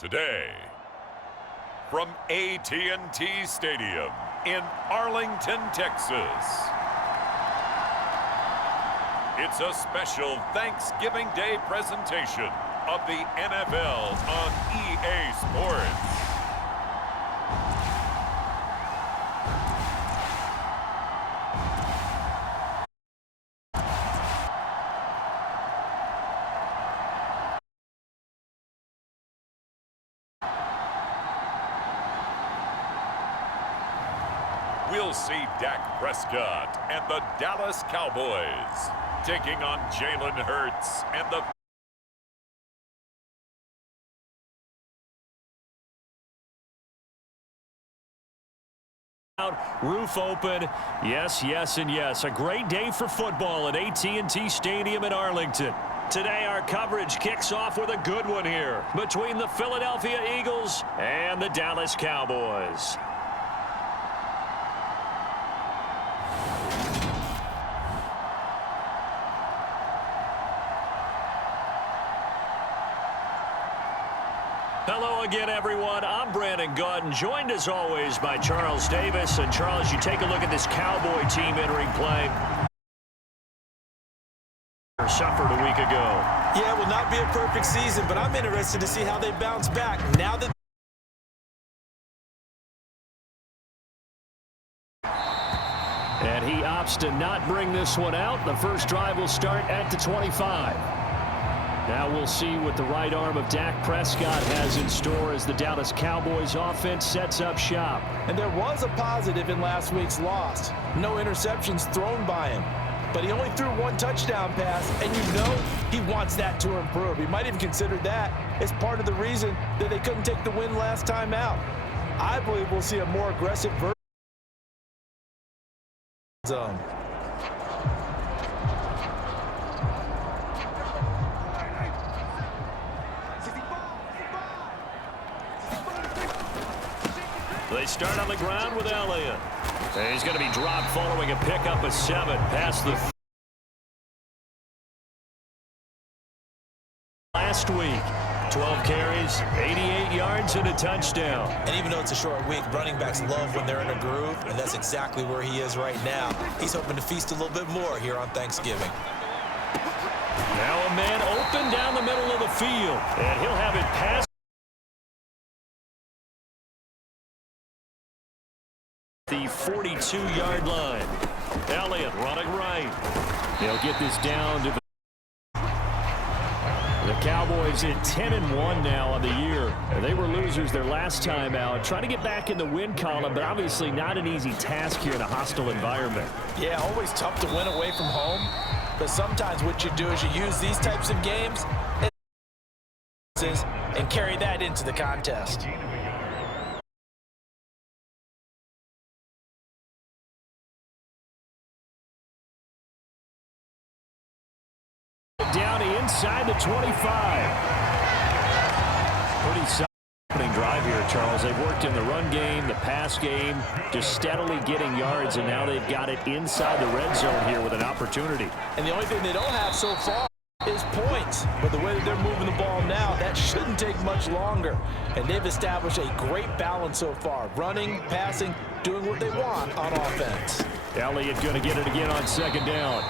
Today, from AT&T Stadium in Arlington, Texas, it's a special Thanksgiving Day presentation of the NFL on EA Sports. We'll see Dak Prescott and the Dallas Cowboys taking on Jalen Hurts and the roof open. Yes, yes, and yes. A great day for football at AT&T Stadium in Arlington. Today, our coverage kicks off with a good one here between the Philadelphia Eagles and the Dallas Cowboys. Hello again, everyone. I'm Brandon Gautin, joined as always by Charles Davis. And Charles, you take a look at this Cowboy team entering play. Suffered a week ago. Yeah, it will not be a perfect season, but I'm interested to see how they bounce back now that. And he opts to not bring this one out. The first drive will start at the 25. Now we'll see what the right arm of Dak Prescott has in store as the Dallas Cowboys offense sets up shop. And there was a positive in last week's loss. No interceptions thrown by him. But he only threw one touchdown pass, and you know he wants that to improve. He might even consider that as part of the reason that they couldn't take the win last time out. I believe we'll see a more aggressive zone. They start on the ground with Elliott. He's going to be dropped following a pickup of 7 past the last week. 12 carries, 88 yards, and a touchdown. And even though it's a short week, running backs love when they're in a groove, and that's exactly where he is right now. He's hoping to feast a little bit more here on Thanksgiving. Now a man open down the middle of the field, and he'll have it past the 42-yard line. Elliott running right. They'll get this down to the Cowboys at 10-1 now on the year. They were losers their last time out. Trying to get back in the win column, but obviously not an easy task here in a hostile environment. Yeah, always tough to win away from home. But sometimes what you do is you use these types of games and carry that into the contest. Down inside the 25. Pretty solid opening drive here, Charles. They've worked in the run game, the pass game, just steadily getting yards, and now they've got it inside the red zone here with an opportunity. And the only thing they don't have so far is points. But the way that they're moving the ball now, that shouldn't take much longer. And they've established a great balance so far. Running, passing, doing what they want on offense. Elliott going to get it again on second down.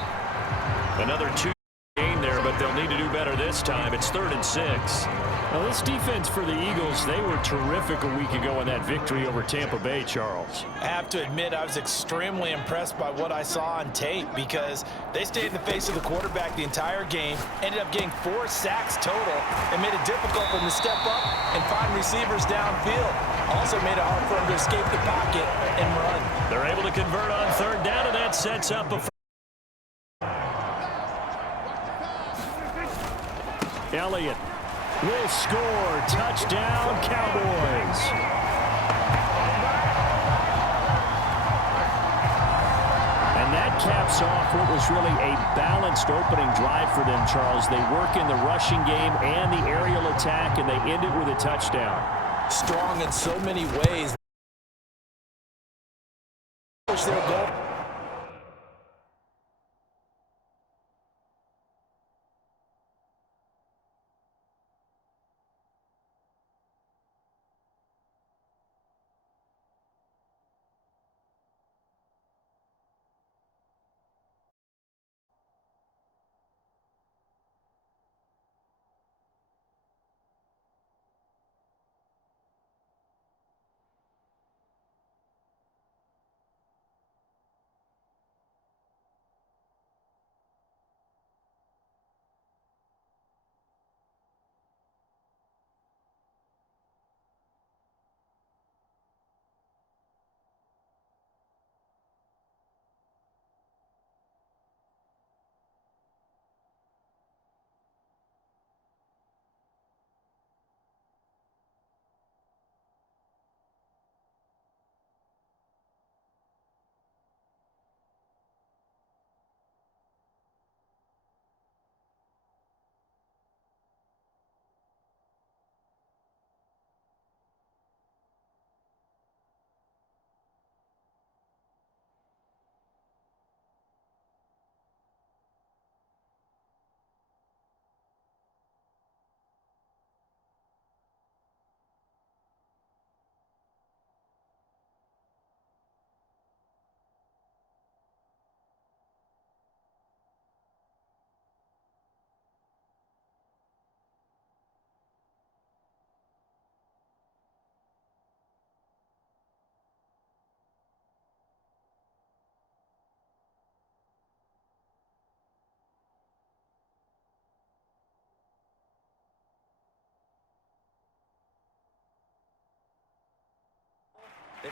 Another 2 gain there, but they'll need to do better this time. It's 3rd and 6. Now, this defense for the Eagles, they were terrific a week ago in that victory over Tampa Bay, Charles. I have to admit, I was extremely impressed by what I saw on tape because they stayed in the face of the quarterback the entire game, ended up getting 4 sacks total, and made it difficult for them to step up and find receivers downfield. Also made it hard for them to escape the pocket and run. They're able to convert on 3rd down, and that sets up a Elliott will score. Touchdown, Cowboys. And that caps off what was really a balanced opening drive for them, Charles. They work in the rushing game and the aerial attack, and they end it with a touchdown. Strong in so many ways. Push their goal.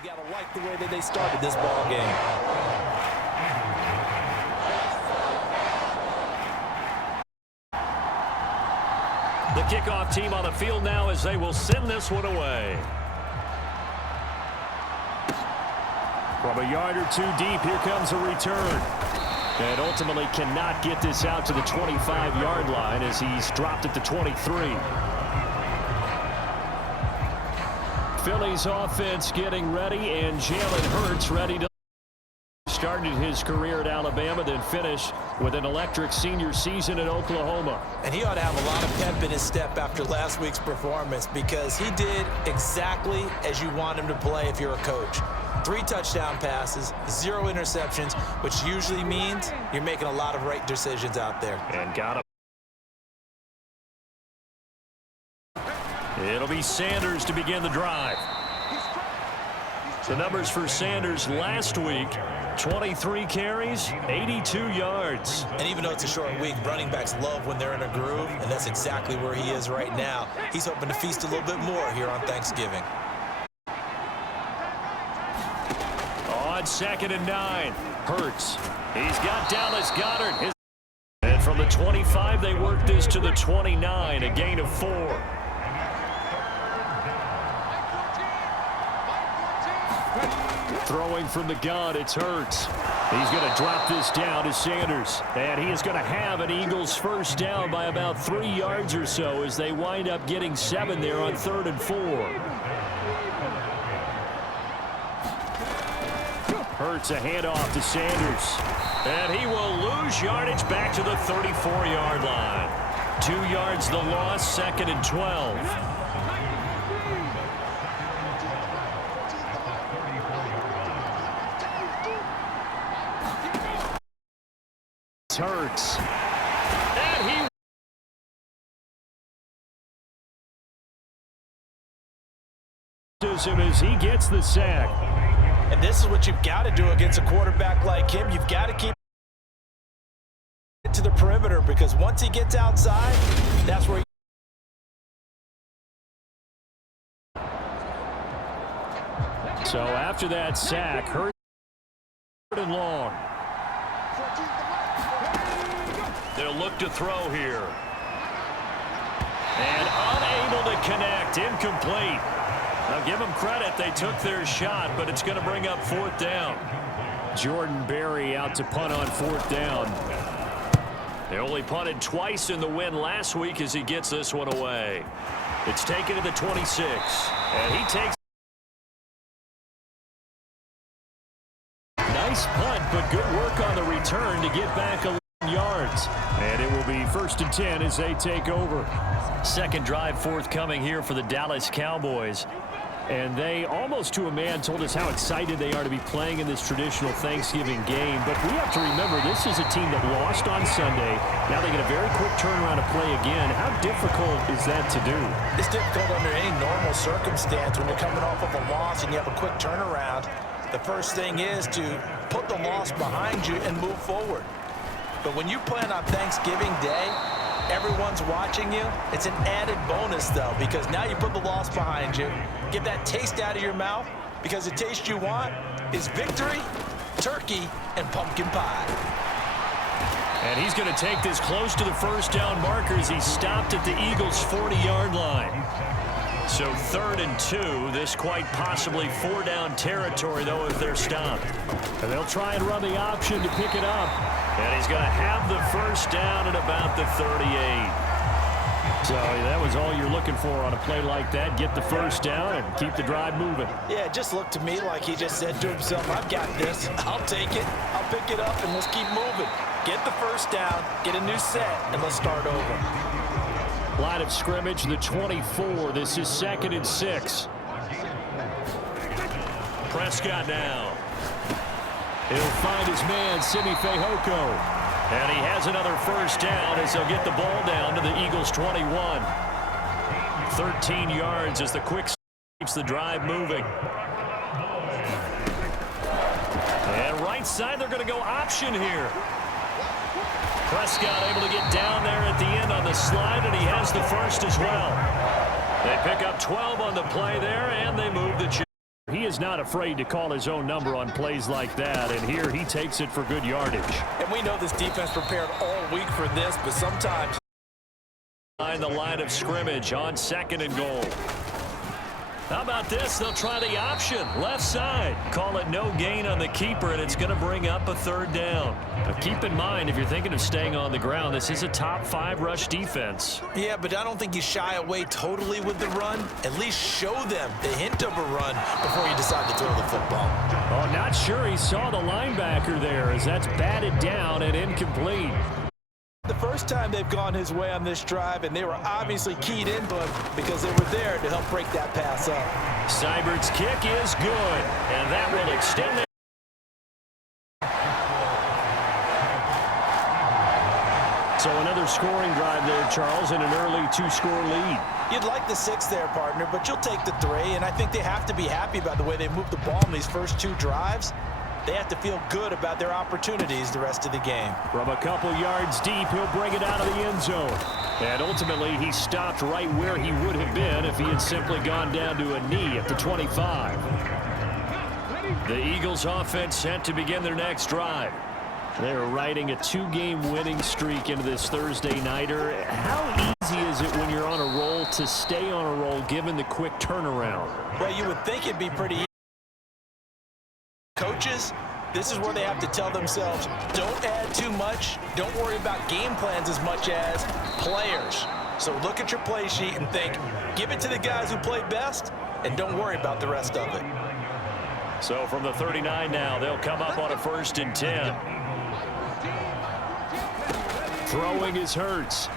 They've got to like the way that they started this ball game. The kickoff team on the field now as they will send this one away. From a yard or two deep, here comes a return. And ultimately cannot get this out to the 25-yard line as he's dropped at the 23. Philly's offense getting ready, and Jalen Hurts ready to started his career at Alabama, then finished with an electric senior season at Oklahoma. And he ought to have a lot of pep in his step after last week's performance because he did exactly as you want him to play if you're a coach. 3 touchdown passes, 0 interceptions, which usually means you're making a lot of right decisions out there. And got him. It'll be Sanders to begin the drive. The numbers for Sanders last week, 23 carries, 82 yards. And even though it's a short week, running backs love when they're in a groove, and that's exactly where he is right now. He's hoping to feast a little bit more here on Thanksgiving. On 2nd and 9, Hurts. He's got Dallas Goedert. And from the 25, they work this to the 29, a gain of 4. Throwing from the gun, it's Hurts. He's going to drop this down to Sanders. And he is going to have an Eagles first down by about 3 yards or so as they wind up getting 7 there on 3rd and 4. Hurts a handoff to Sanders. And he will lose yardage back to the 34-yard line. 2 yards the loss, 2nd and 12. Hurts. And he him as he gets the sack. And this is what you've got to do against a quarterback like him. You've got to keep it to the perimeter because once he gets outside, that's where So after that sack, Hurts and long. They'll look to throw here. And unable to connect. Incomplete. Now give them credit. They took their shot, but it's going to bring up 4th down. Jordan Berry out to punt on 4th down. They only punted twice in the win last week as he gets this one away. It's taken to the 26. And he takes. Nice punt, but good work on the return to get back 11 yards. And it will be 1st and 10 as they take over. Second drive forthcoming here for the Dallas Cowboys. And they, almost to a man, told us how excited they are to be playing in this traditional Thanksgiving game. But we have to remember, this is a team that lost on Sunday. Now they get a very quick turnaround to play again. How difficult is that to do? It's difficult under any normal circumstance when you're coming off of a loss and you have a quick turnaround. The first thing is to put the loss behind you and move forward. But when you play on Thanksgiving Day, everyone's watching you. It's an added bonus, though, because now you put the loss behind you, get that taste out of your mouth, because the taste you want is victory, turkey, and pumpkin pie. And he's going to take this close to the first down marker as he stopped at the Eagles' 40-yard line. So 3rd and 2, this quite possibly 4-down territory, though, if they're stopped. And they'll try and run the option to pick it up. And he's going to have the first down at about the 38. So that was all you're looking for on a play like that. Get the first down and keep the drive moving. Yeah, it just looked to me like he just said to himself, I've got this. I'll take it. I'll pick it up, and let's keep moving. Get the first down, get a new set, and let's start over. Line of scrimmage, the 24. This is 2nd and 6. Prescott now. He'll find his man, Simi Fehoko. And he has another first down as they'll get the ball down to the Eagles' 21. 13 yards as the quick keeps the drive moving. And right side, they're going to go option here. Prescott able to get down there at the end on the slide, and he has the first as well. They pick up 12 on the play there, and they move the chain. He is not afraid to call his own number on plays like that, and here he takes it for good yardage. And we know this defense prepared all week for this, but sometimes behind the line of scrimmage on 2nd and goal. How about this? They'll try the option. Left side. Call it no gain on the keeper, and it's going to bring up a 3rd down. Now keep in mind, if you're thinking of staying on the ground, this is a top 5 rush defense. Yeah, but I don't think you shy away totally with the run. At least show them the hint of a run before you decide to throw the football. Oh, not sure he saw the linebacker there, as that's batted down and incomplete. The first time they've gone his way on this drive, and they were obviously keyed into him because they were there to help break that pass up. Seibert's kick is good, and that will extend it. So another scoring drive there, Charles, and an early 2-score lead. You'd like the 6 there, partner, but you'll take the 3, and I think they have to be happy about the way they moved the ball in these first 2 drives. They have to feel good about their opportunities the rest of the game. From a couple yards deep, he'll bring it out of the end zone. And ultimately, he stopped right where he would have been if he had simply gone down to a knee at the 25. The Eagles offense set to begin their next drive. They're riding a 2-game winning streak into this Thursday nighter. How easy is it when you're on a roll to stay on a roll given the quick turnaround? Well, you would think it'd be pretty easy. Coaches, this is where they have to tell themselves, don't add too much. Don't worry about game plans as much as players. So look at your play sheet and think, give it to the guys who play best, and don't worry about the rest of it. So from the 39 now, they'll come up on a 1st and 10. Throwing is Hurts.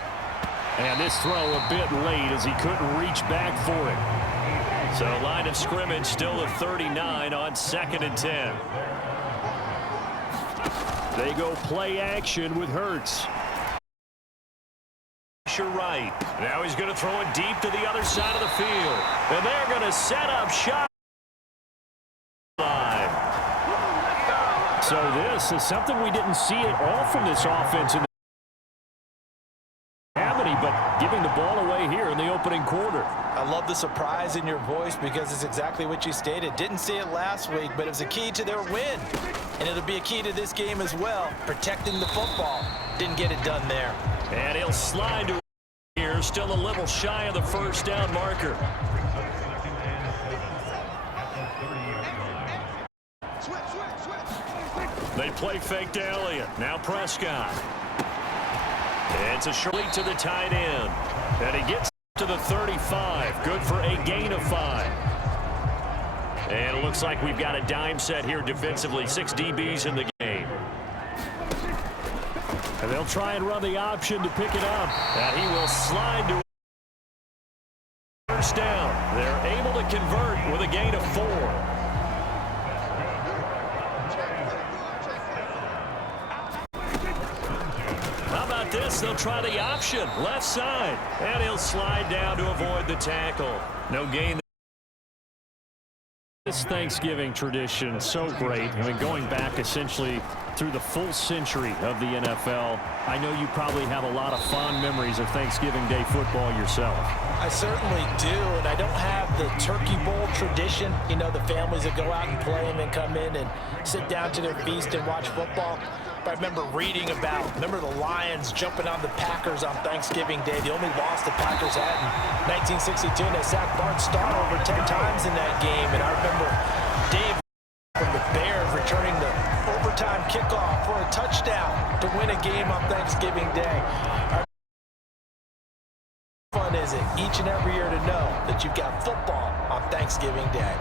And this throw a bit late as he couldn't reach back for it. So line of scrimmage still at 39 on 2nd and 10. They go play action with Hurts. Right. Now he's going to throw it deep to the other side of the field. And they're going to set up shot. So this is something we didn't see at all from this offense in the but giving the ball away here in the opening quarter. I love the surprise in your voice because it's exactly what you stated. Didn't see it last week, but it was a key to their win. And it'll be a key to this game as well, protecting the football. Didn't get it done there. And he'll slide to here, still a little shy of the 1st down marker. They play fake to Elliott. Now Prescott. It's a short to the tight end. And he gets to the 35. Good for a gain of 5. And it looks like we've got a dime set here defensively. 6 DBs in the game. And they'll try and run the option to pick it up. And he will slide to 1st down. They're able to convert with a gain of 4. This, they'll try the option left side, and he'll slide down to avoid the tackle. No gain. This Thanksgiving tradition, so great. I mean, going back essentially through the full century of the NFL, I know you probably have a lot of fond memories of Thanksgiving Day football yourself. I certainly do, and I don't have the Turkey Bowl tradition. You know, the families that go out and play and then come in and sit down to their feast and watch football. But I remember reading about, the Lions jumping on the Packers on Thanksgiving Day. The only loss the Packers had in 1962, and they sacked Bart Starr over 10 times in that game. And I remember Dave from the Bears returning the overtime kickoff for a touchdown to win a game on Thanksgiving Day. How fun is it each and every year to know that you've got football on Thanksgiving Day?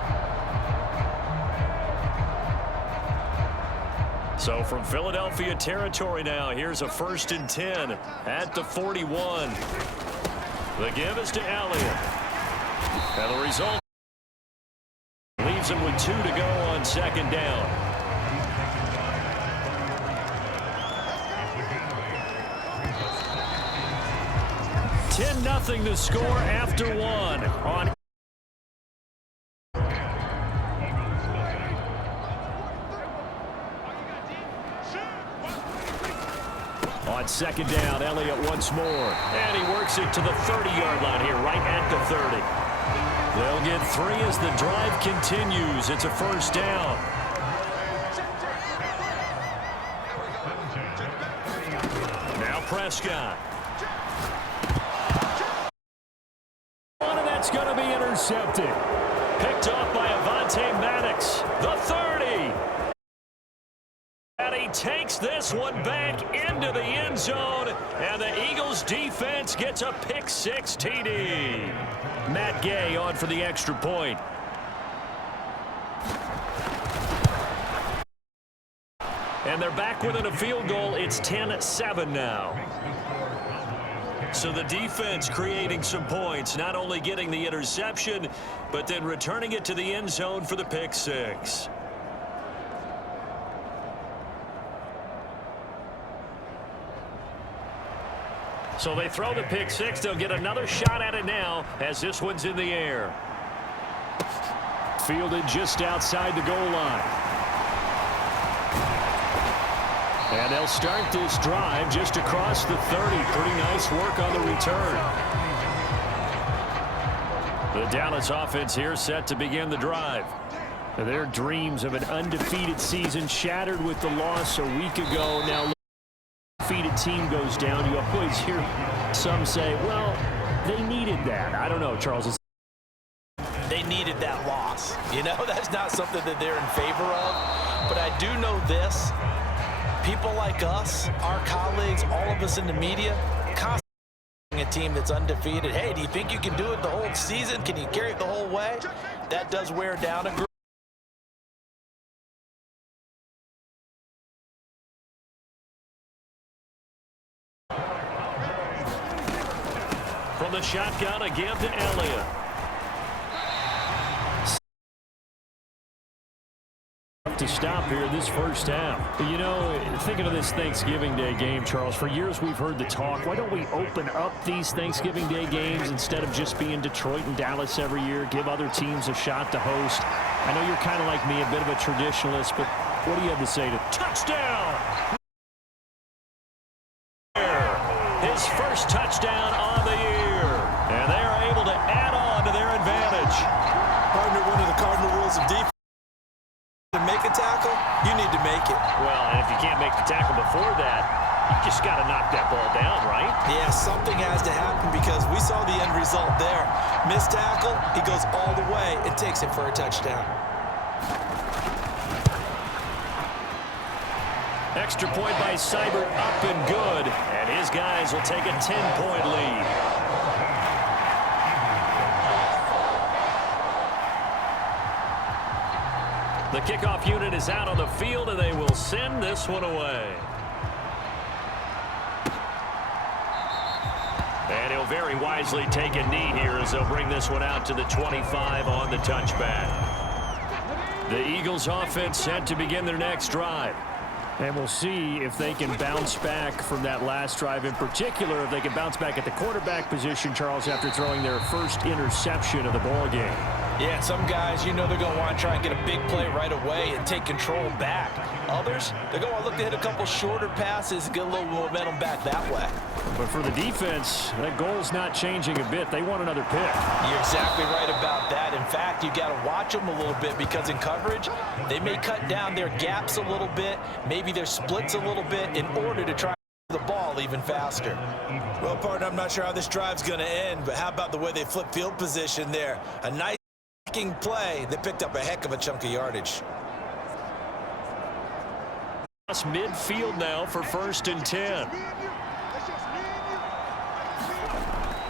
So from Philadelphia territory now, here's a 1st and 10 at the 41. The give is to Elliott. And the result leaves him with 2 to go on 2nd down. $10-0 the score after 1 on On 2nd down, Elliott once more. And he works it to the 30-yard line here, right at the 30. They'll get 3 as the drive continues. It's a first down. Now Prescott. And that's going to be intercepted. Picked off by Avonte Maddox. The 30. And he takes this one back into the end zone. And the Eagles defense gets a pick-6 TD. Matt Gay on for the extra point. And they're back within a field goal. It's 10-7 now. So the defense creating some points, not only getting the interception, but then returning it to the end zone for the pick-6. So they throw the pick-6. They'll get another shot at it now as this one's in the air. Fielded just outside the goal line. And they'll start this drive just across the 30. Pretty nice work on the return. The Dallas offense here set to begin the drive. Their dreams of an undefeated season shattered with the loss a week ago. Now undefeated team goes down. You always hear some say, well, they needed that. I don't know, Charles. They needed that loss. You know, that's not something that they're in favor of. But I do know this. People like us, our colleagues, all of us in the media, constantly a team that's undefeated. Hey, do you think you can do it the whole season? Can you carry it the whole way? That does wear down a group. From the shotgun again to Elliott. To stop here this first half. You know, thinking of this Thanksgiving Day game, Charles, for years we've heard the talk, why don't we open up these Thanksgiving Day games instead of just being Detroit and Dallas every year, give other teams a shot to host? I know you're kind of like me, a bit of a traditionalist, but what do you have to say to touchdown? His first touchdown on the year, and they are able to add on to their advantage. Partner, one of the cardinal rules of defense. To make a tackle, you need to make it. Well, and if you can't make the tackle before that, you just got to knock that ball down, right? Yeah, something has to happen because we saw the end result there. Missed tackle, he goes all the way and takes it for a touchdown. Extra point by Seibert, up and good. And his guys will take a 10-point lead. The kickoff unit is out on the field, and they will send this one away. And he'll very wisely take a knee here as they'll bring this one out to the 25 on the touchback. The Eagles offense set to begin their next drive. And we'll see if they can bounce back from that last drive, in particular if they can bounce back at the quarterback position, Charles, after throwing their first interception of the ball game. Yeah, some guys, you know they're going to want to try and get a big play right away and take control back. Others, they're going to look to hit a couple shorter passes and get a little momentum back that way. But for the defense, that goal's not changing a bit. They want another pick. You're exactly right about that. In fact, you got to watch them a little bit because in coverage, they may cut down their gaps a little bit, maybe their splits a little bit in order to try the ball even faster. Well, partner, I'm not sure how this drive's going to end, but how about the way they flip field position there? A nice play that picked up a heck of a chunk of yardage. Midfield now for 1st and 10.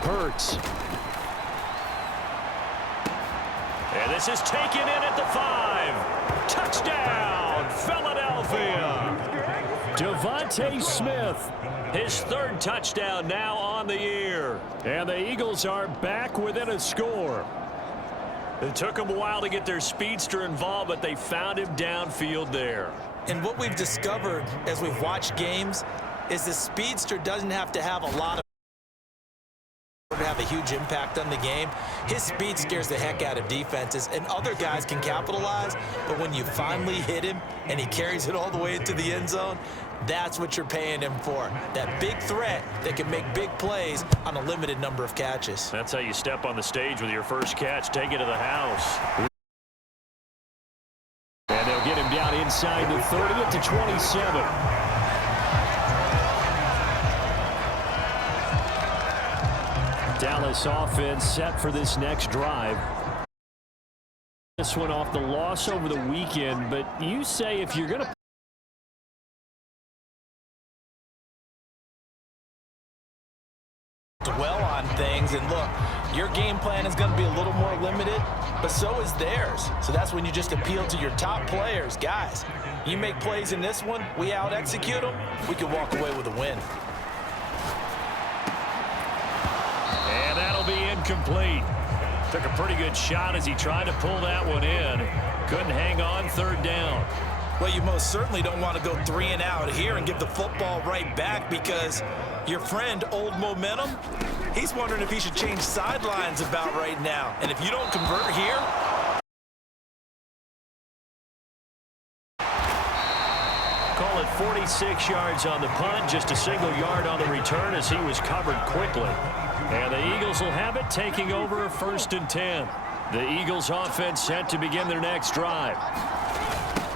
Hurts. And this is taken in at the 5. Touchdown, Philadelphia. Devontae Smith, his 3rd touchdown now on the year. And the Eagles are back within a score. It took them a while to get their speedster involved, but they found him downfield there. And what we've discovered as we've watched games is the speedster doesn't have to have a lot of to have a huge impact on the game. His speed scares the heck out of defenses, and other guys can capitalize, but when you finally hit him and he carries it all the way into the end zone, That's what you're paying him for. That big threat that can make big plays on a limited number of catches. That's how you step on the stage with your first catch. Take it to the house. And they'll get him down inside the 30 at the 27. Dallas offense set for this next drive. This one off the loss over the weekend, but you say if you're going to dwell on things, and look, your game plan is going to be a little more limited, but so is theirs. So that's when you just appeal to your top players. Guys, you make plays in this one, we out-execute them, we could walk away with a win. And that'll be incomplete. Took a pretty good shot as he tried to pull that one in. Couldn't hang on, third down. Well, you most certainly don't want to go 3 and out here and give the football right back, because your friend, Old Momentum, he's wondering if he should change sidelines about right now. And if you don't convert here, call it 46 yards on the punt, just a single yard on the return as he was covered quickly. And the Eagles will have it, taking over 1st and 10. The Eagles offense set to begin their next drive.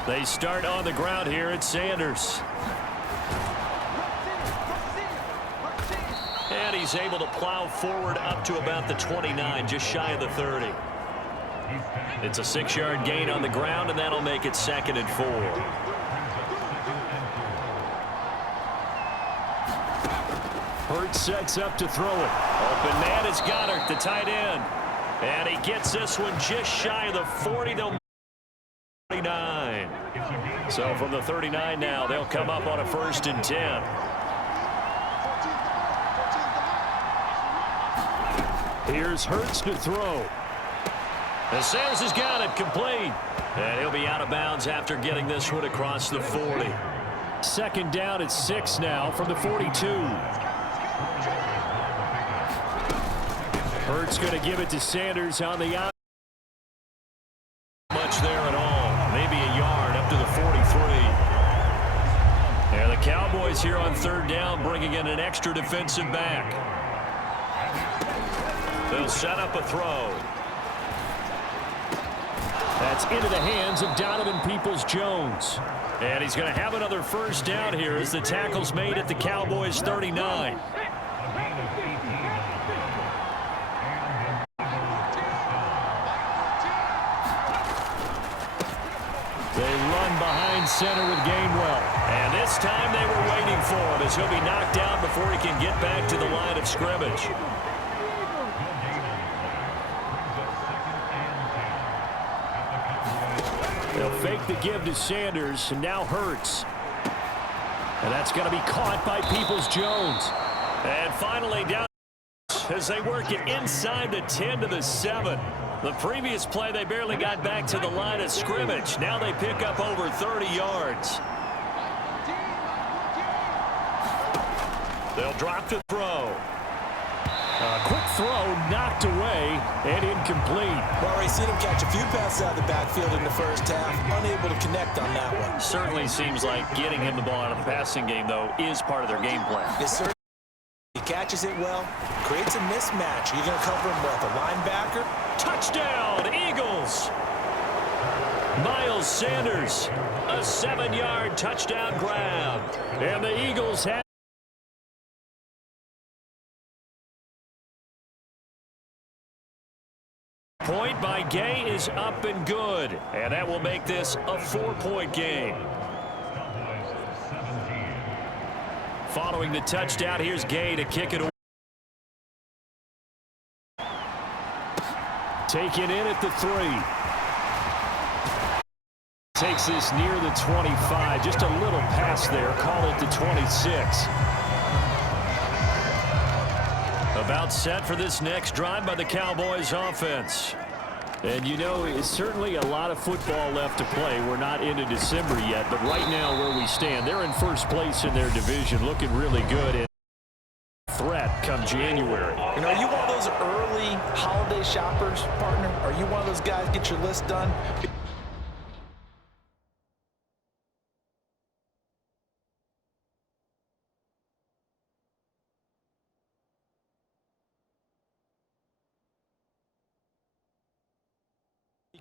They start on the ground here at Sanders. And he's able to plow forward up to about the 29, just shy of the 30. It's a 6-yard gain on the ground, and that'll make it 2nd and 4. Hurts sets up to throw it. Open man is Goddard, the tight end. And he gets this one just shy of the 40 to 39. So from the 39 now, they'll come up on a 1st and 10. Here's Hurts to throw. And Sanders has got it, complete. And he'll be out of bounds after getting this one across the 40. 2nd down at 6 now from the 42. Hurts going to give it to Sanders on the out. Much there at all. Maybe a yard up to the 43. And the Cowboys here on 3rd down, bringing in an extra defensive back. They'll set up a throw. That's into the hands of Donovan Peoples-Jones. And he's going to have another 1st down here as the tackle's made at the Cowboys 39. They run behind center with Gainwell. And this time they were waiting for him as he'll be knocked down before he can get back to the line of scrimmage. They'll fake the give to Sanders, and now Hurts. And that's going to be caught by Peoples-Jones. And finally down as they work it inside the 10 to the 7. The previous play, they barely got back to the line of scrimmage. Now they pick up over 30 yards. They'll drop to throw. A quick throw knocked away and incomplete. Well, already seen him catch a few passes out of the backfield in the first half. Unable to connect on that one. Certainly seems like getting him the ball out of the passing game, though, is part of their game plan. It certainly he catches it well, creates a mismatch. You're going to cover him with a linebacker. Touchdown, Eagles! Miles Sanders, a 7-yard touchdown grab. And the Eagles have point by Gay is up and good, and that will make this a 4-point game. Following the touchdown, here's Gay to kick it away. Taken in at the 3. Takes this near the 25. Just a little pass there. Call it the 26. About set for this next drive by the Cowboys offense. And you know, it's certainly a lot of football left to play. We're not into December yet, but right now where we stand, they're in first place in their division, looking really good and threat come January. You know, are you one of those early holiday shoppers, partner? Are you one of those guys get your list done?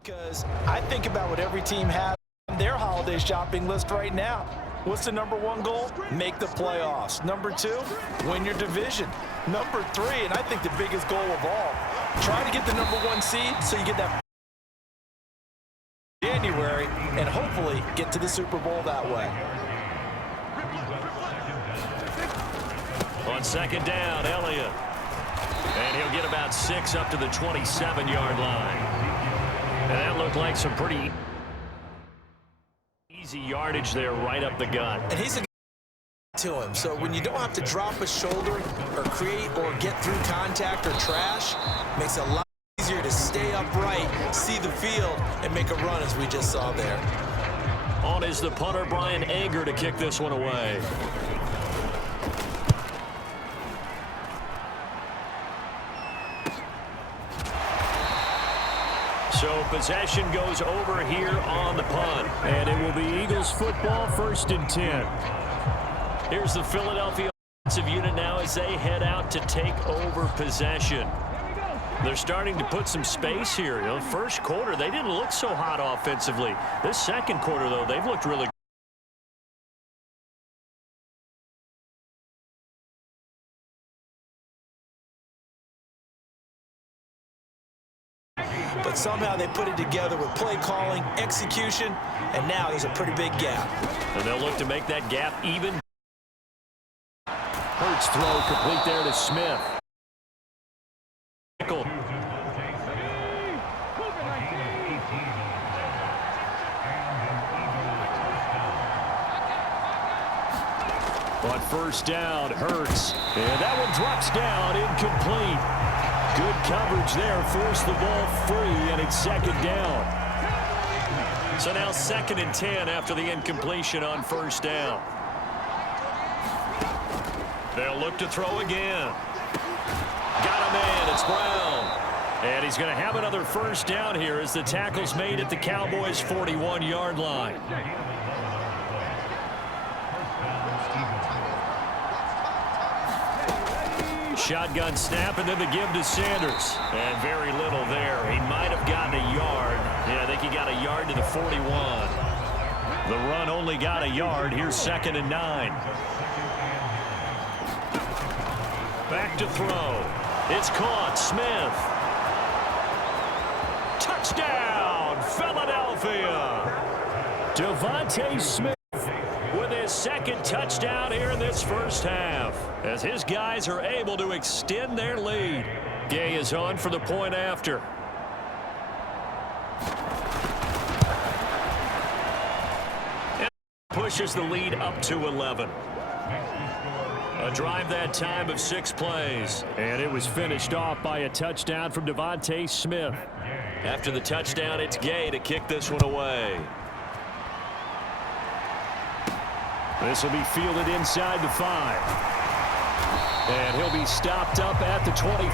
Because I think about what every team has on their holiday shopping list right now. What's the number one goal? Make the playoffs. Number two, win your division. Number three, and I think the biggest goal of all, try to get the number one seed so you get that January and hopefully get to the Super Bowl that way. On second down, Elliott. And he'll get about 6 up to the 27-yard line. And that looked like some pretty easy yardage there right up the gut. And he's a to him. So when you don't have to drop a shoulder or create or get through contact or trash, makes it a lot easier to stay upright, see the field, and make a run as we just saw there. On is the punter, Brian Anger, to kick this one away. So possession goes over here on the punt. And it will be Eagles football, 1st and 10. Here's the Philadelphia offensive unit now as they head out to take over possession. They're starting to put some space here. You know, first quarter, they didn't look so hot offensively. This second quarter, though, they've looked really good. But somehow they put it together with play calling, execution, and now there's a pretty big gap. And they'll look to make that gap even. Hurts throw complete there to Smith. On first down, Hurts. And that one drops down, incomplete. Good coverage there, forced the ball free, and it's second down. So now 2nd and 10 after the incompletion on first down. They'll look to throw again. Got a man, it's Brown. And he's going to have another first down here as the tackle's made at the Cowboys' 41-yard line. Shotgun snap, and then the give to Sanders. And very little there. He might have gotten a yard. Yeah, I think he got a yard to the 41. The run only got a yard. Here's 2nd and 9. Back to throw. It's caught. Smith. Touchdown, Philadelphia. Devontae Smith with his 2nd touchdown here in this first half, as his guys are able to extend their lead. Gay is on for the point after. And pushes the lead up to 11. A drive that time of 6 plays. And it was finished off by a touchdown from Devontae Smith. After the touchdown, it's Gay to kick this one away. This will be fielded inside the 5. And he'll be stopped up at the 25.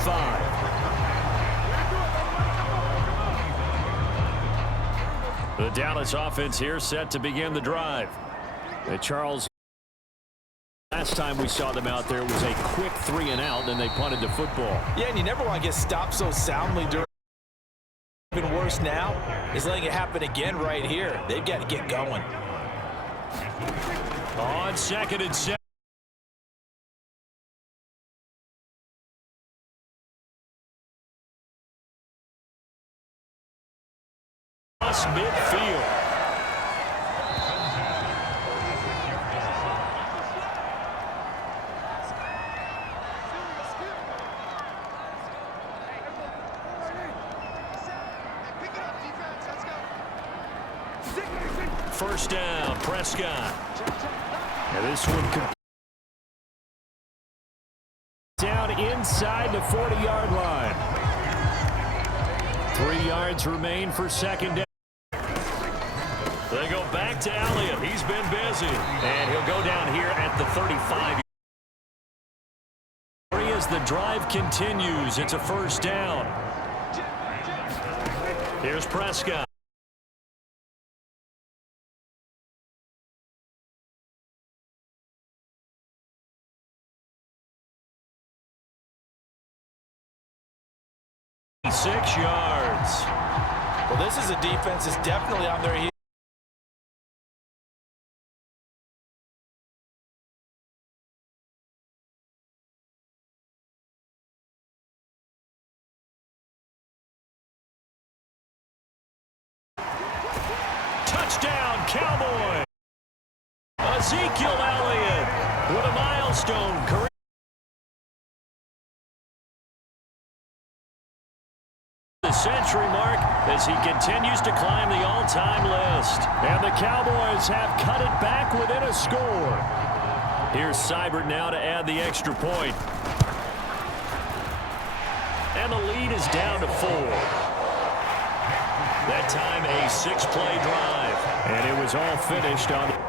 The Dallas offense here set to begin the drive. Charles, last time we saw them out there was a quick 3 and out, and they punted the football. Yeah, and you never want to get stopped so soundly during. Even worse now is letting it happen again right here. They've got to get going. On 2nd and 7. Midfield. First down, Prescott. And this one down inside the 40-yard line. 3 yards remain for 2nd down. They go back to Elliott. He's been busy. And he'll go down here at the 35. As the drive continues, it's a first down. Here's Prescott. Six yards. Well, this is a defense that's definitely on their heels. Touchdown, Cowboys! Ezekiel Elliott with a milestone career. The century mark as he continues to climb the all-time list. And the Cowboys have cut it back within a score. Here's Seibert now to add the extra point. And the lead is down to 4. That time a 6-play drive. And it was all finished on the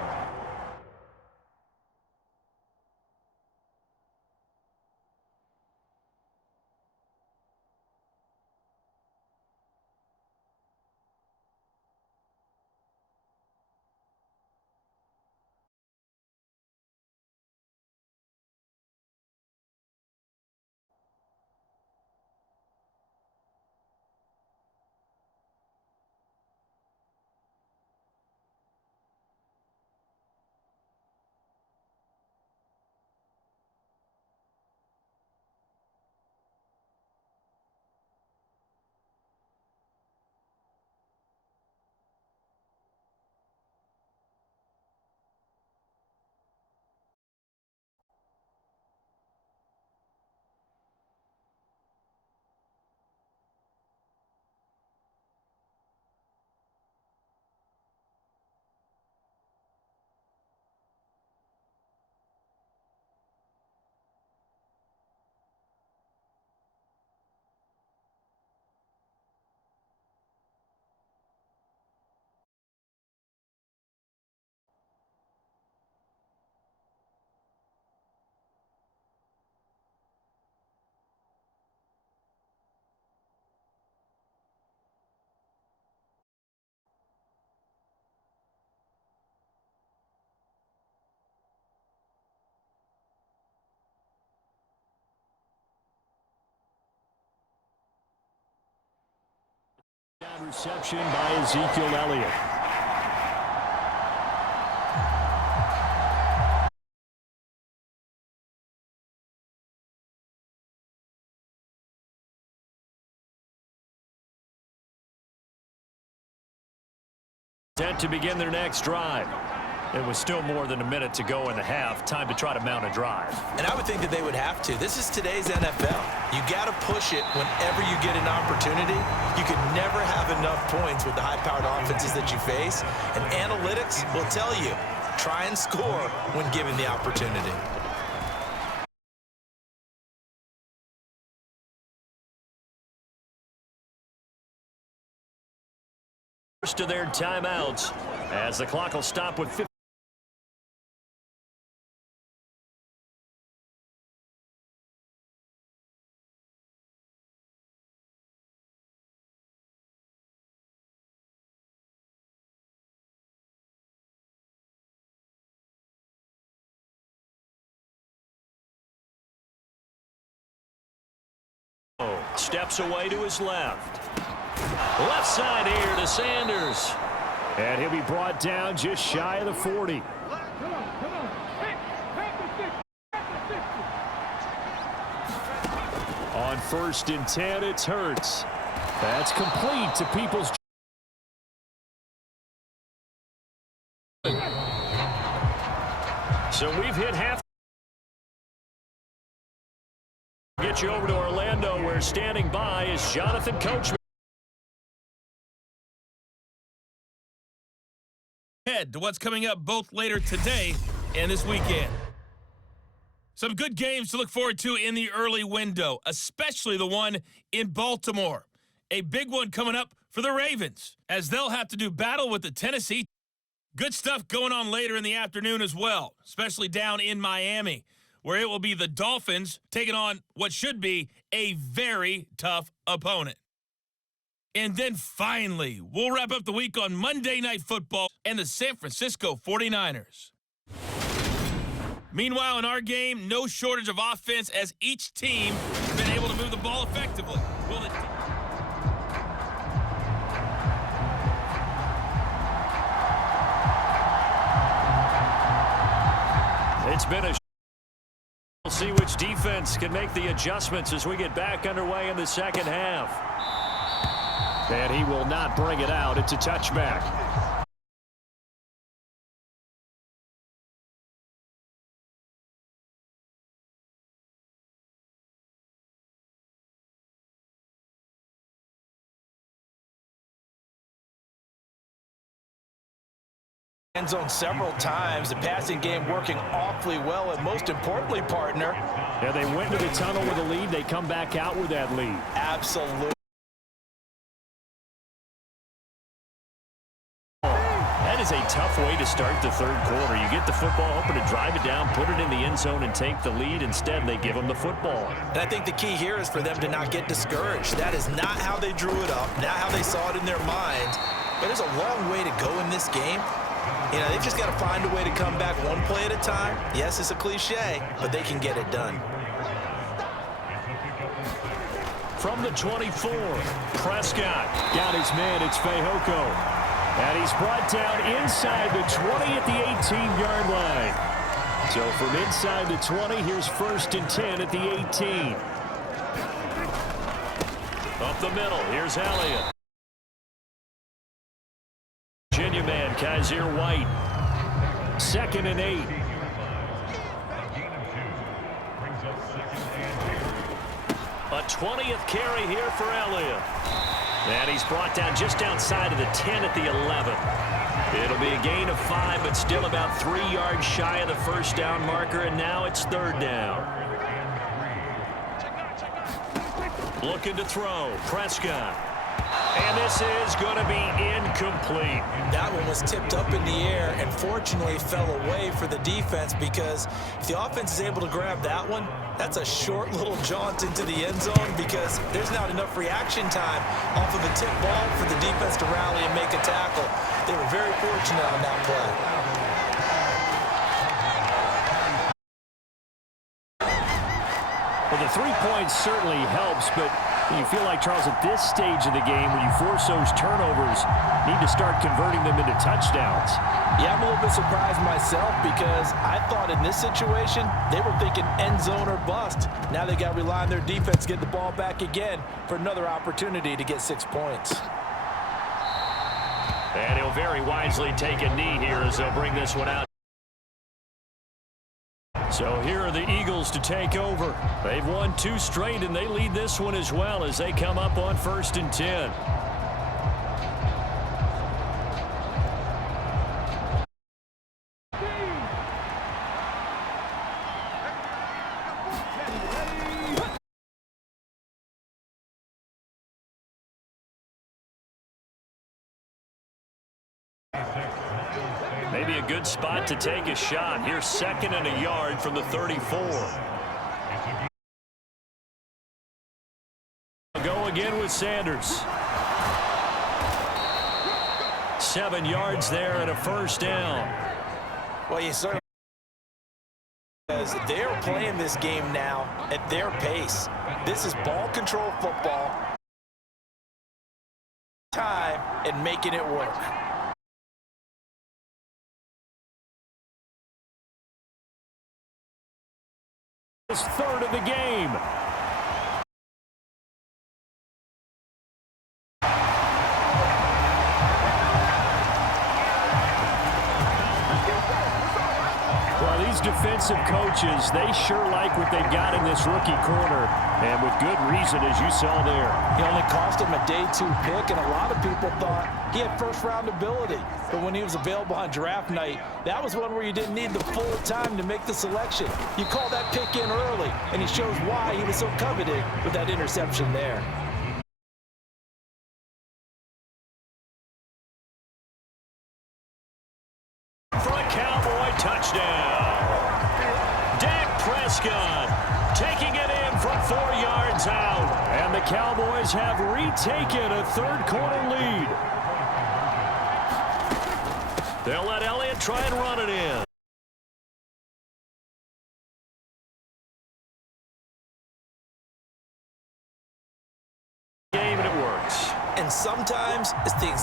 reception by Ezekiel Elliott. Set to begin their next drive. It was still more than a minute to go in the half. Time to try to mount a drive. And I would think that they would have to. This is today's NFL. You got to push it whenever you get an opportunity. You can never have enough points with the high-powered offenses that you face. And analytics will tell you, try and score when given the opportunity. First of their timeouts as the clock will stop with 50. Steps away to his left. Left side here to Sanders. And he'll be brought down just shy of the 40. On 1st and 10, it's Hurts. That's complete to Peoples. So we've hit half. Get you over to Orlando, where standing by is Jonathan Coachman. Head to what's coming up both later today and this weekend. Some good games to look forward to in the early window, especially the one in Baltimore. A big one coming up for the Ravens, as they'll have to do battle with the Tennessee. Good stuff going on later in the afternoon as well, especially down in Miami, where it will be the Dolphins taking on what should be a very tough opponent. And then finally, we'll wrap up the week on Monday Night Football and the San Francisco 49ers. Meanwhile, in our game, no shortage of offense as each team has been able to move the ball effectively. Will been a We'll see which defense can make the adjustments as we get back underway in the second half. And he will not bring it out. It's a touchback. End zone several times. The passing game working awfully well, and most importantly, partner. Yeah, they went to the tunnel with a lead. They come back out with that lead. Absolutely. That is a tough way to start the third quarter. You get the football, hoping to drive it down, put it in the end zone, and take the lead. Instead, they give them the football. And I think the key here is for them to not get discouraged. That is not how they drew it up, not how they saw it in their minds. But there's a long way to go in this game. You know, they've just got to find a way to come back one play at a time. Yes, it's a cliche, but they can get it done. From the 24, Prescott got his man. It's Fehoko. And he's brought down inside the 20 at the 18-yard line. So from inside the 20, here's 1st and 10 at the 18. Up the middle, here's Elliott. Virginia man, Kaiser White. 2nd and 8. A 20th carry here for Elliott. And he's brought down just outside of the 10 at the 11. It'll be a gain of 5, but still about 3 yards shy of the first down marker, and now it's 3rd down. Looking to throw, Prescott. And this is going to be incomplete. That one was tipped up in the air and fortunately fell away for the defense, because if the offense is able to grab that one, that's a short little jaunt into the end zone, because there's not enough reaction time off of a tip ball for the defense to rally and make a tackle. They were very fortunate on that play. Well, the 3 points certainly helps, but you feel like, Charles, at this stage of the game, when you force those turnovers, need to start converting them into touchdowns. Yeah, I'm a little bit surprised myself, because I thought in this situation, they were thinking end zone or bust. Now they got to rely on their defense to get the ball back again for another opportunity to get 6 points. And he'll very wisely take a knee here as they'll bring this one out. So here are the Eagles to take over. They've won 2 straight, and they lead this one as well as they come up on 1st and 10. Maybe a good spot to take a shot. Here's 2nd and a yard from the 34. Go again with Sanders. 7 yards there and a 1st down. Well, you certainly, because they're playing this game now at their pace. This is ball control football. Time and making it work. His 3rd of the game. Well, these defensive coaches, they sure like what they've got in this rookie corner, and with good reason, as you saw there. He only cost him a day 2 pick, and a lot of people thought he had first-round ability. But when he was available on draft night, that was one where you didn't need the full time to make the selection. You call that pick in early, and he shows why he was so coveted with that interception there. For a Cowboy touchdown. Dak Prescott taking it in from 4 yards out. And the Cowboys have retaken a third quarter lead. They'll let Elliott try and run it in. Game, and it works. And sometimes it's the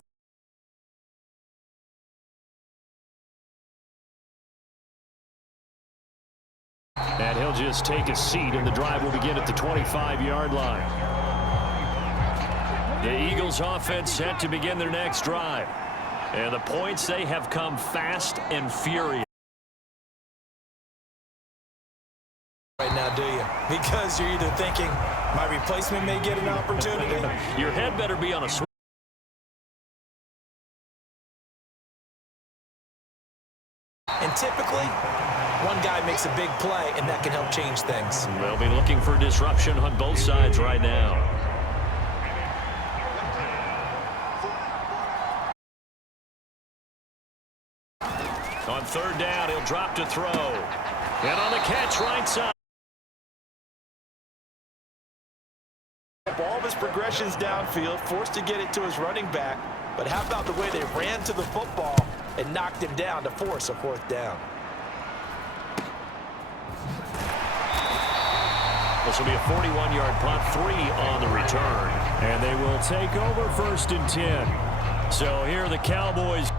He'll just take a seat, and the drive will begin at the 25-yard line. The Eagles offense set to begin their next drive. And the points, they have come fast and furious. Right now, do you? Because you're either thinking, my replacement may get an opportunity. Your head better be on a swing. And typically, one guy makes a big play, and that can help change things. They'll be looking for disruption on both sides right now. On third down, he'll drop to throw. And on the catch, right side. All of his progressions downfield, forced to get it to his running back. But how about the way they ran to the football and knocked him down to force a fourth down? This will be a 41-yard punt, 3 on the return. And they will take over 1st and 10. So here are the Cowboys.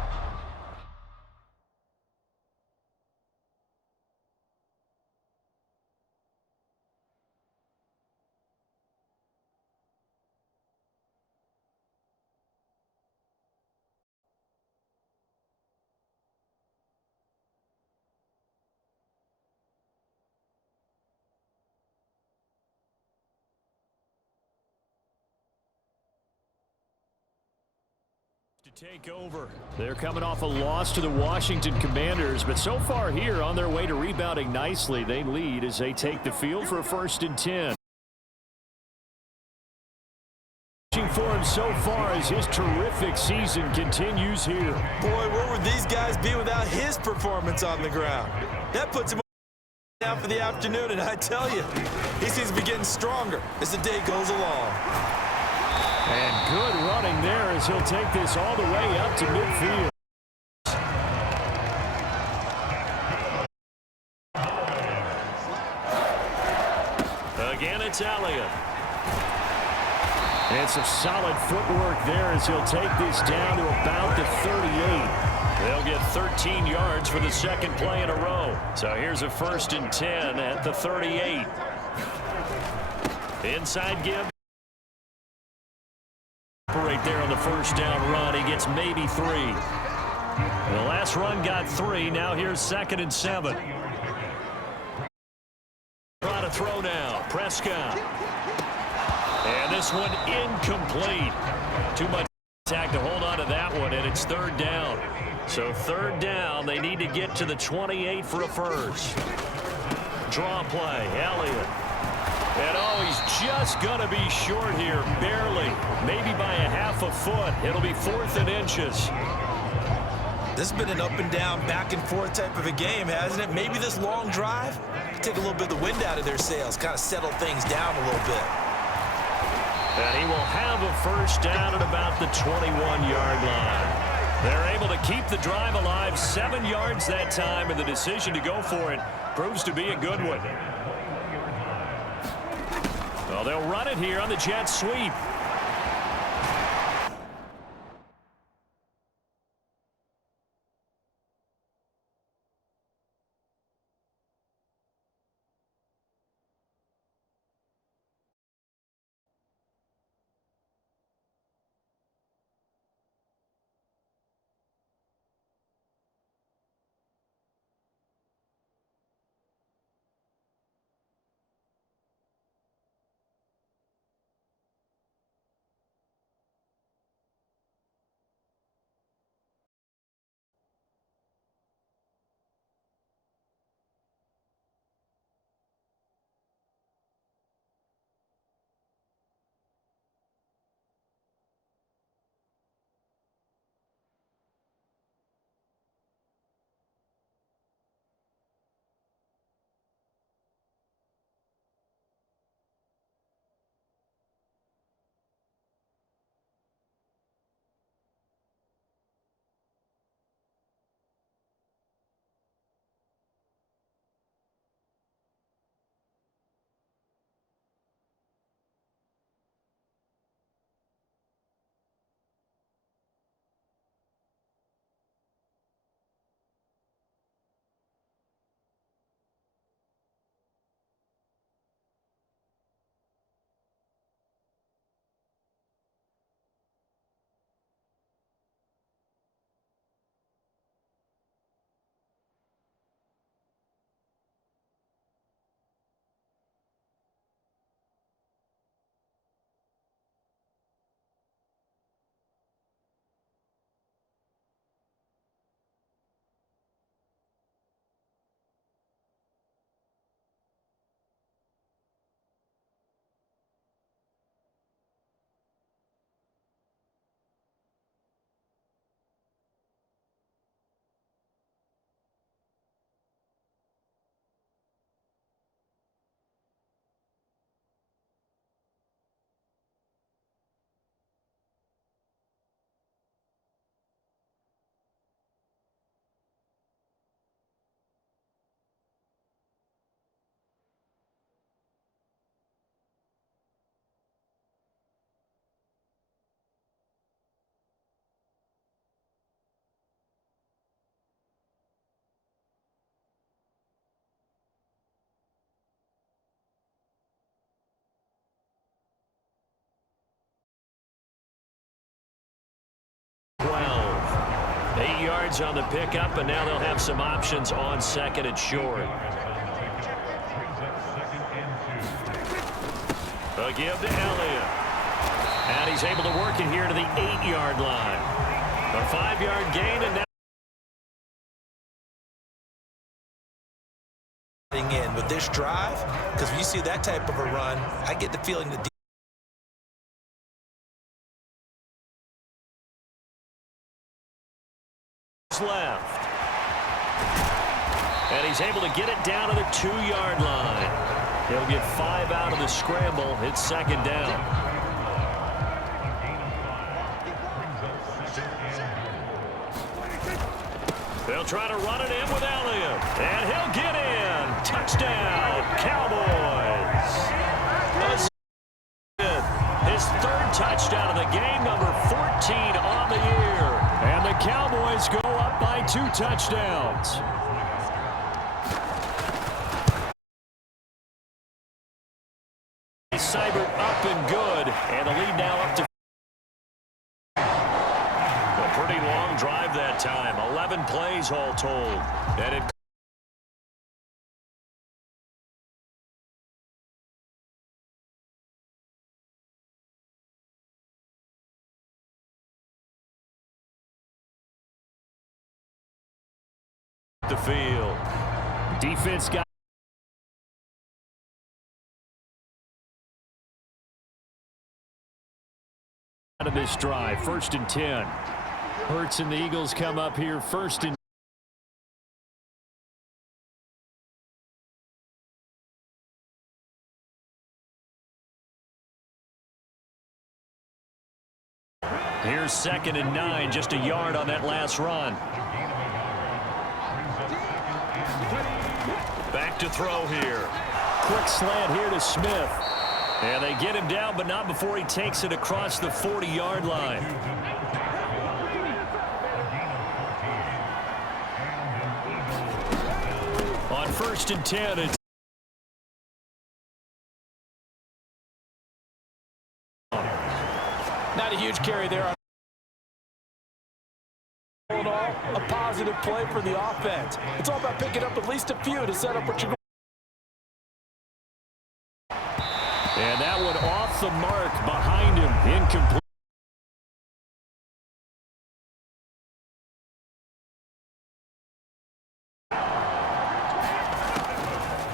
To take over. They're coming off a loss to the Washington Commanders, but so far here on their way to rebounding nicely. They lead as they take the field for a 1st and 10. For him so far as his terrific season continues here. Boy, where would these guys be without his performance on the ground? That puts him down for the afternoon, and I tell you, he seems to be getting stronger as the day goes along. And good running there as he'll take this all the way up to midfield. Again, it's Elliott. And some solid footwork there as he'll take this down to about the 38. They'll get 13 yards for the second play in a row. So here's a 1st and 10 at the 38. Inside give. Right there on the first down run. He gets maybe 3. The last run got 3. Now here's 2nd and 7. Try to throw now. Prescott. And this one incomplete. Too much attack to hold on to that one, and it's 3rd down. So 3rd down, they need to get to the 28 for a first. Draw play, Elliott. And oh, he's just going to be short here, barely. Maybe by a half a foot. It'll be 4th and inches. This has been an up and down, back and forth type of a game, hasn't it? Maybe this long drive take a little bit of the wind out of their sails, kind of settle things down a little bit. And he will have a first down at about the 21-yard line. They're able to keep the drive alive, 7 yards that time, and the decision to go for it proves to be a good one. Well, they'll run it here on the jet sweep. yards on the pickup, and now they'll have some options on second and short. A give to Elliott. And he's able to work it here to the 8-yard line. A 5-yard gain, and now in with this drive, because when you see that type of a run, I get the feeling that left. And he's able to get it down to the 2-yard line. He'll get 5 out of the scramble. It's second down. They'll try to run it in with Elliott. And he'll get in. Touchdown, Cowboys. His 3rd touchdown of the game, number 14 on the year. And the Cowboys go up by 2 touchdowns. Seibert up and good, and the lead now up to a pretty long drive that time. 11 plays all told. And it the field. Defense got out of this drive. 1st and 10. Hurts and the Eagles come up here 1st and here's 2nd and 9, just a yard on that last run. Back to throw here. Quick slant here to Smith. And they get him down, but not before he takes it across the 40-yard line. On 1st and 10, it's not a huge carry there. All in all, a positive play for the offense. It's all about picking up at least a few to set up what you're going. And that one off the mark behind him. Incomplete.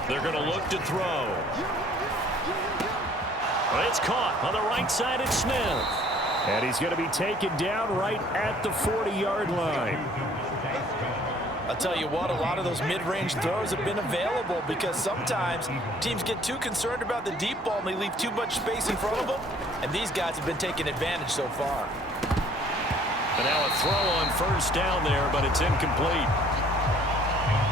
They're going to look to throw. It's caught on the right side at Smith. And he's going to be taken down right at the 40-yard line. I'll tell you what, a lot of those mid-range throws have been available because sometimes teams get too concerned about the deep ball and they leave too much space in front of them, and these guys have been taking advantage so far. And now a throw on 1st down there, but it's incomplete.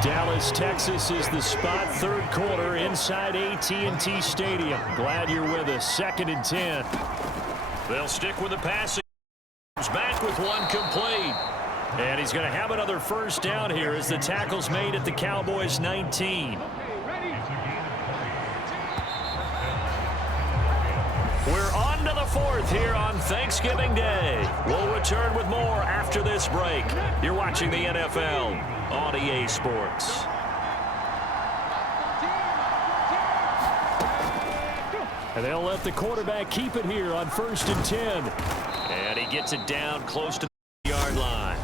Dallas, Texas is the spot. 3rd quarter inside AT&T Stadium. Glad you're with us. 2nd and 10. They'll stick with the passing. Back with one complete. And he's going to have another 1st down here as the tackle's made at the Cowboys 19. We're on to the 4th here on Thanksgiving Day. We'll return with more after this break. You're watching the NFL on EA Sports. And they'll let the quarterback keep it here on 1st and 10. And he gets it down close to the yard line.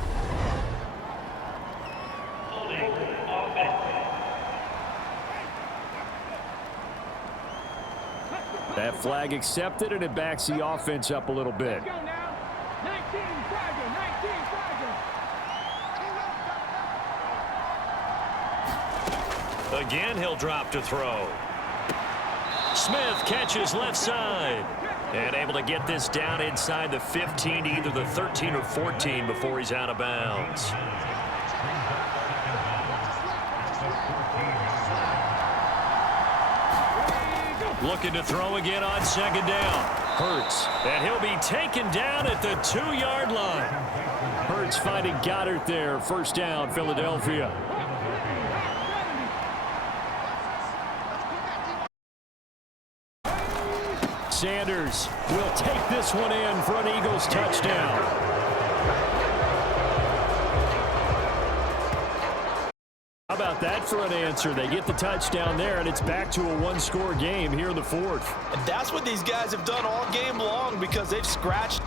That flag accepted, and it backs the offense up a little bit. Again, he'll drop to throw. Smith catches left side. And able to get this down inside the 15, either the 13 or 14 before he's out of bounds. Looking to throw again on 2nd down. Hurts. And he'll be taken down at the 2-yard line. Hurts finding Goddard there. 1st down, Philadelphia. Sanders will take this one in for an Eagles touchdown. different answer. They get the touchdown there, and it's back to a one-score game here in the fourth. And that's what these guys have done all game long because they've scratched.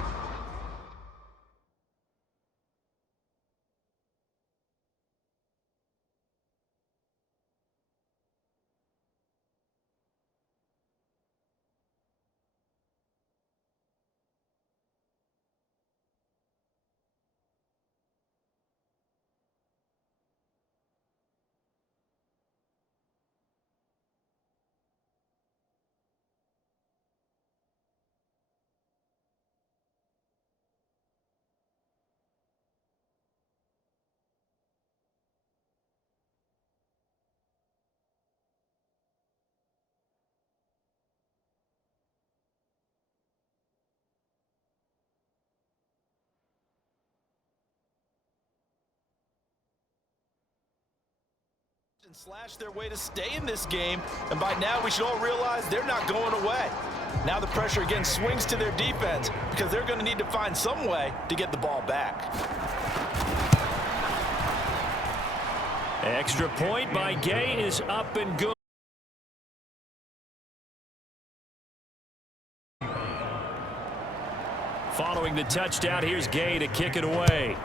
And slash their way to stay in this game, and by now we should all realize they're not going away. Now the pressure again swings to their defense because they're going to need to find some way to get the ball back. Extra point by Gay is up and good. Following the touchdown, here's Gay to kick it away.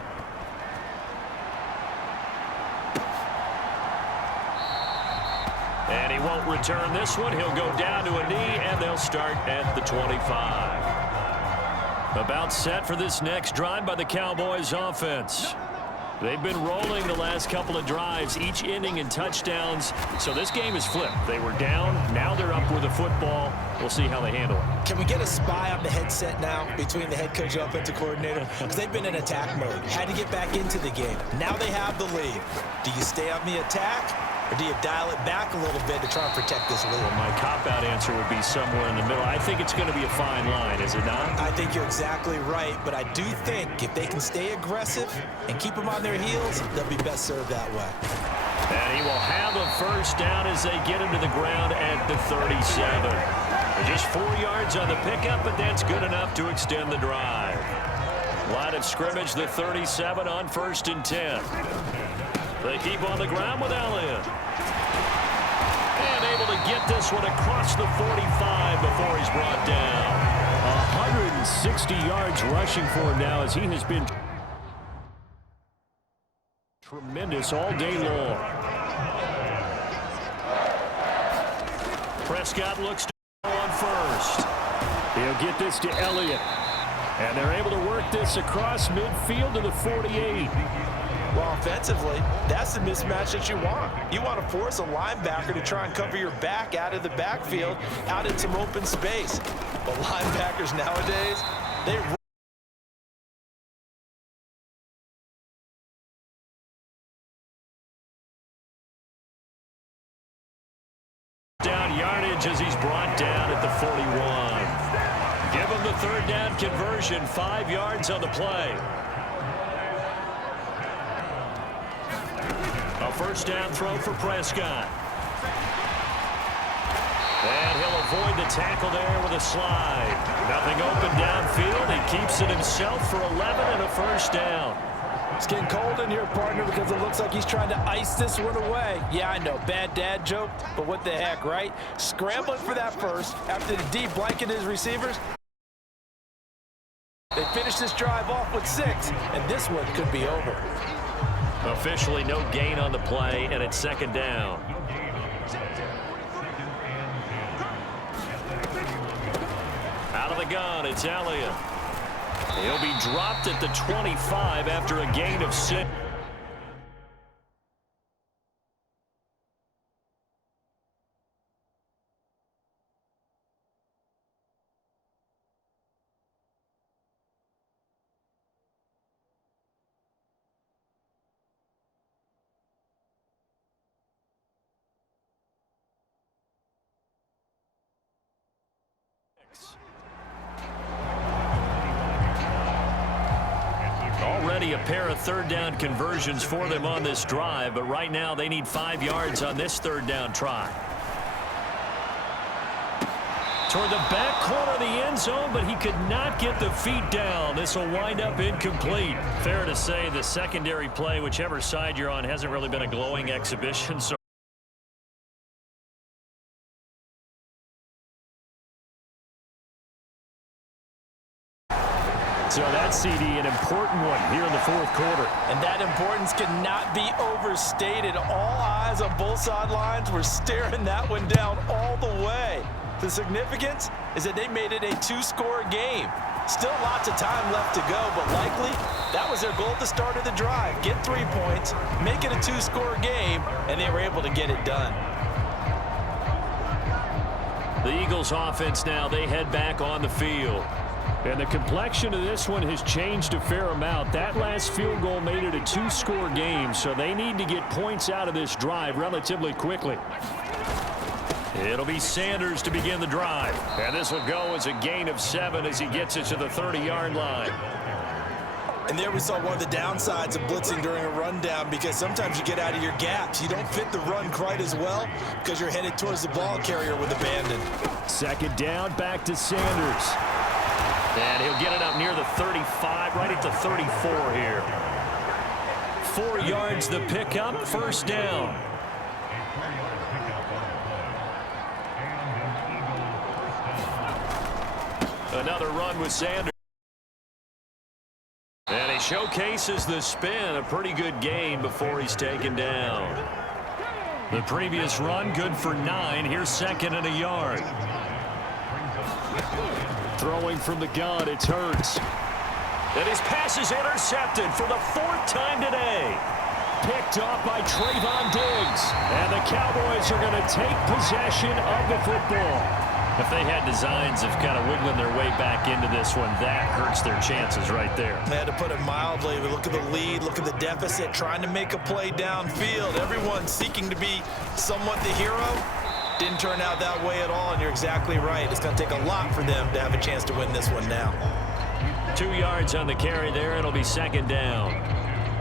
And he won't return this one. He'll go down to a knee, and they'll start at the 25. About set for this next drive by the Cowboys offense. They've been rolling the last couple of drives, each ending in touchdowns. So this game is flipped. They were down. Now they're up with the football. We'll see how they handle it. Can we get a spy on the headset now between the head coach and offensive coordinator? Because they've been in attack mode. Had to get back into the game. Now they have the lead. Do you stay on the attack? Or do you dial it back a little bit to try and protect this lead? Well, my cop-out answer would be somewhere in the middle. I think it's going to be a fine line, is it not? I think you're exactly right, but I do think if they can stay aggressive and keep them on their heels, they'll be best served that way. And he will have a first down as they get him to the ground at the 37. Just 4 yards on the pickup, but that's good enough to extend the drive. Line of scrimmage, the 37 on 1st and 10. They keep on the ground with Elliott. And able to get this one across the 45 before he's brought down. 160 yards rushing for him now as he has been tremendous all day long. Prescott looks to go on first. He'll get this to Elliott. And they're able to work this across midfield to the 48. Well, offensively, that's the mismatch that you want. You want to force a linebacker to try and cover your back out of the backfield, out in some open space. But linebackers nowadays, they down yardage as he's brought down at the 41. Give him the third down conversion, 5 yards on the play. A first down throw for Prescott. And he'll avoid the tackle there with a slide. Nothing open downfield. He keeps it himself for 11 and a first down. It's getting cold in here, partner, because it looks like he's trying to ice this one away. Yeah, I know, bad dad joke, but what the heck, right? Scrambling for that first after the D blanketed his receivers. They finished this drive off with 6, and this one could be over. Officially no gain on the play, and it's second down. Out of the gun, it's Elliott. He'll be dropped at the 25 after a gain of 6. Already a pair of third down conversions for them on this drive, but right now they need 5 yards on this third down try. Toward the back corner of the end zone, but he could not get the feet down. This will wind up incomplete. Fair to say the secondary play, whichever side you're on, hasn't really been a glowing exhibition so CD, an important one here in the fourth quarter. And that importance cannot be overstated. All eyes on both sidelines were staring that one down all the way. The significance is that they made it a two-score game. Still lots of time left to go, but likely that was their goal at the start of the drive. Get 3 points, make it a two-score game, and they were able to get it done. The Eagles offense now, they head back on the field. And the complexion of this one has changed a fair amount. That last field goal made it a two-score game, so they need to get points out of this drive relatively quickly. It'll be Sanders to begin the drive. And this will go as a gain of 7 as he gets it to the 30-yard line. And there we saw one of the downsides of blitzing during a rundown, because sometimes you get out of your gaps. You don't fit the run quite as well because you're headed towards the ball carrier with abandon. Second down, back to Sanders. And he'll get it up near the 35, right at the 34 here. 4 yards the pickup, first down. Another run with Sanders. And he showcases the spin, a pretty good gain before he's taken down. The previous run, good for 9. Here's second and a yard. Throwing from the gun, it's Hurts. And his pass is intercepted for the 4th time today. Picked off by Trayvon Diggs. And the Cowboys are going to take possession of the football. If they had designs of kind of wiggling their way back into this one, that hurts their chances right there. They had to put it mildly. We look at the lead, look at the deficit, trying to make a play downfield. Everyone seeking to be somewhat the hero. Didn't turn out that way at all, and you're exactly right. It's going to take a lot for them to have a chance to win this one now. 2 yards on the carry there. It'll be second down.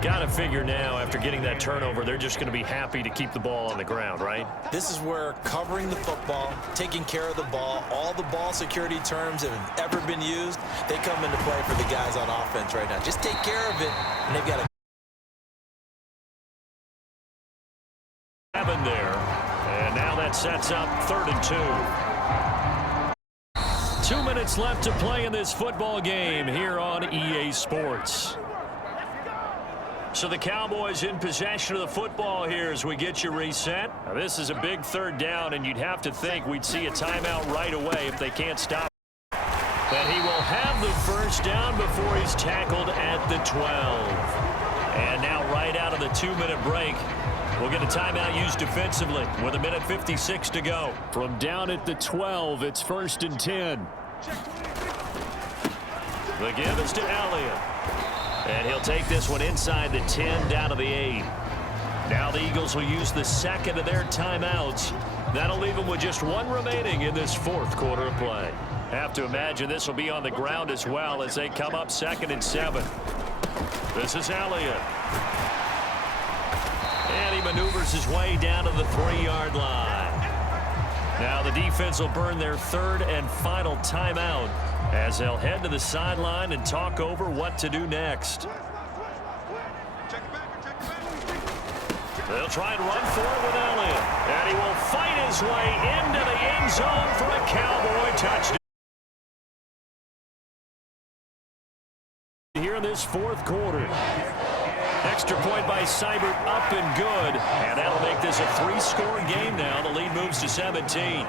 Got to figure now, after getting that turnover, they're just going to be happy to keep the ball on the ground, right? This is where covering the football, taking care of the ball, all the ball security terms that have ever been used, they come into play for the guys on offense right now. Just take care of it, and they've got a 7 there. And now that sets up 3rd and 2. 2 minutes left to play in this football game here on EA Sports. So the Cowboys in possession of the football here as we get you reset. Now this is a big 3rd down, and you'd have to think we'd see a timeout right away if they can't stop. But he will have the first down before he's tackled at the 12. And now right out of the 2-minute break, we'll get a timeout used defensively with 1:56 to go. From down at the 12, it's 1st and 10. The give is to Elliott. And he'll take this one inside the 10 down to the 8. Now the Eagles will use the second of their timeouts. That'll leave them with just 1 remaining in this 4th quarter of play. Have to imagine this will be on the ground as well as they come up 2nd and 7. This is Elliott. And he maneuvers his way down to the 3-yard line. Now the defense will burn their 3rd and final timeout as they'll head to the sideline and talk over what to do next. They'll try and run for it with Elliott. And he will fight his way into the end zone for a Cowboy touchdown. Here in this 4th quarter. Extra point by Seibert, up and good. And that'll make this a 3-score game now. The lead moves to 17.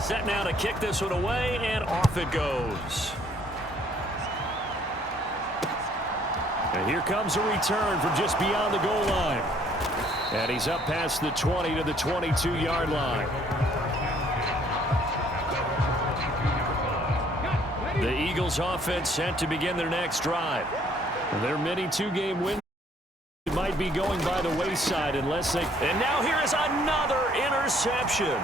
Set now to kick this one away, and off it goes. And here comes a return from just beyond the goal line. And he's up past the 20 to the 22-yard line. The Eagles offense set to begin their next drive. Their mini 2-game win might be going by the wayside unless they... And now here is another interception.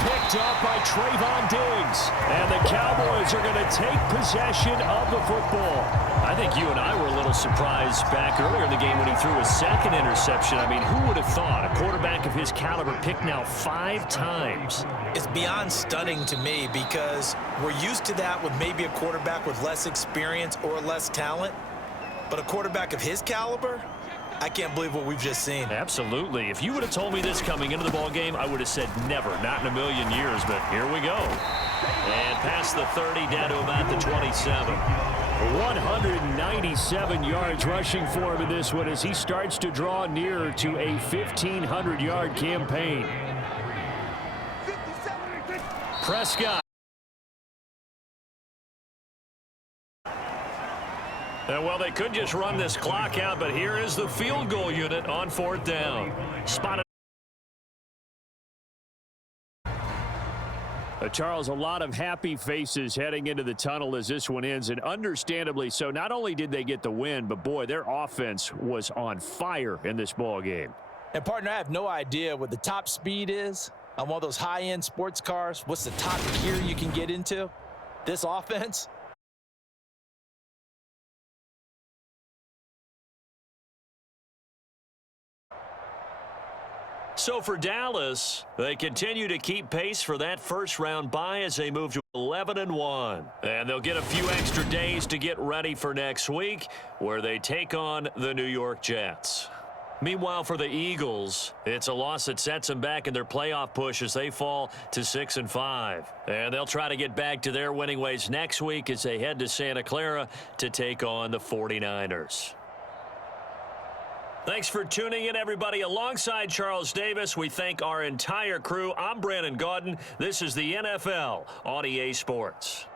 Picked off by Trayvon Diggs. And the Cowboys are going to take possession of the football. I think you and I were a little surprised back earlier in the game when he threw a 2nd interception. I mean, who would have thought a quarterback of his caliber picked now 5 times? It's beyond stunning to me because we're used to that with maybe a quarterback with less experience or less talent. But a quarterback of his caliber, I can't believe what we've just seen. Absolutely. If you would have told me this coming into the ball game, I would have said never, not in a million years. But here we go. And past the 30 down to about the 27. 197 yards rushing for him in this one as he starts to draw nearer to a 1,500-yard campaign. Prescott. Well, they could just run this clock out, but here is the field goal unit on 4th down. Spotted. Charles, a lot of happy faces heading into the tunnel as this one ends, and understandably so. Not only did they get the win, but boy, their offense was on fire in this ball game. And partner, I have no idea what the top speed is on one of those high-end sports cars. What's the top gear you can get into? This offense? So for Dallas, they continue to keep pace for that first-round bye as they move to 11-1. And they'll get a few extra days to get ready for next week, where they take on the New York Jets. Meanwhile, for the Eagles, it's a loss that sets them back in their playoff push as they fall to 6-5. And they'll try to get back to their winning ways next week as they head to Santa Clara to take on the 49ers. Thanks for tuning in, everybody. Alongside Charles Davis, we thank our entire crew. I'm Brandon Gaudin. This is the NFL on EA Sports.